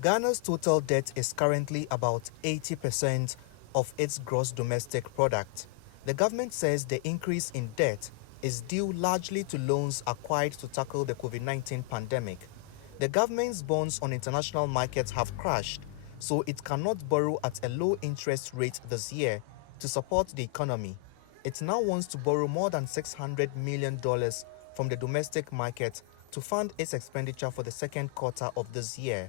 Ghana's total debt is currently about 80% of its gross domestic product. The government says the increase in debt is due largely to loans acquired to tackle the COVID-19 pandemic. The government's bonds on international markets have crashed, so it cannot borrow at a low interest rate this year to support the economy. It now wants to borrow more than $600 million from the domestic market to fund its expenditure for the second quarter of this year.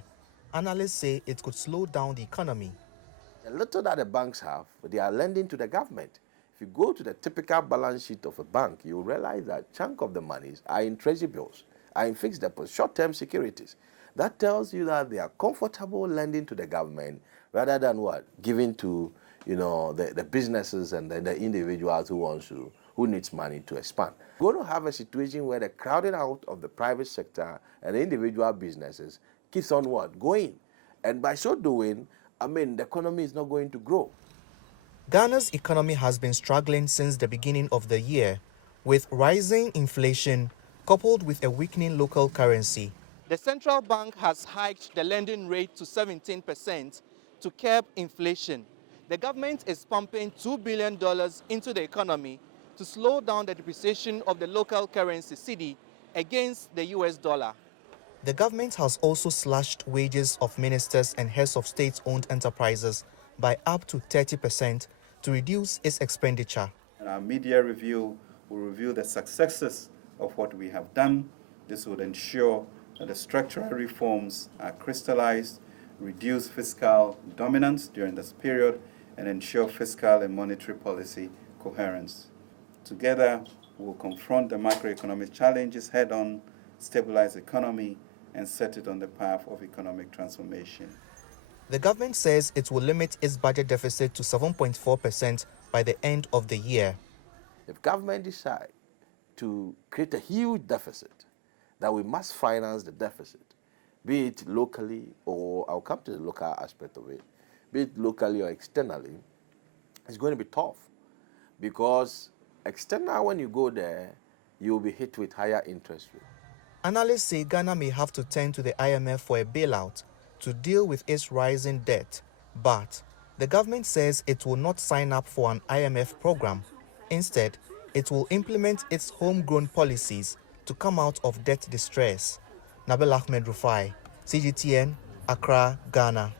Analysts say it could slow down the economy. The little that the banks have, they are lending to the government. If you go to the typical balance sheet of a bank, you'll realize that a chunk of the monies are in treasury bills, are in fixed deposits, short-term securities. That tells you that they are comfortable lending to the government rather than what? Giving to the businesses and the individuals who needs money to expand. We're going to have a situation where the crowding out of the private sector and the individual businesses keeps on what? Going. And by so doing, the economy is not going to grow. Ghana's economy has been struggling since the beginning of the year, with rising inflation coupled with a weakening local currency. The central bank has hiked the lending rate to 17% to curb inflation. The government is pumping $2 billion into the economy to slow down the depreciation of the local currency cedi against the US dollar. The government has also slashed wages of ministers and heads of state-owned enterprises by up to 30% to reduce its expenditure. And our media review will review the successes of what we have done. This would ensure that the structural reforms are crystallized, reduce fiscal dominance during this period, and ensure fiscal and monetary policy coherence. Together, we will confront the macroeconomic challenges head-on, stabilize the economy, and set it on the path of economic transformation. The government says it will limit its budget deficit to 7.4% by the end of the year. If government decide to create a huge deficit, that we must finance the deficit, be it locally, or I'll come to the local aspect of it, be it locally or externally, it's going to be tough. Because external, when you go there, you'll be hit with higher interest rates. Analysts say Ghana may have to turn to the IMF for a bailout to deal with its rising debt, but the government says it will not sign up for an IMF program. Instead, it will implement its homegrown policies to come out of debt distress. Nabil Ahmed Rufai, CGTN, Accra, Ghana.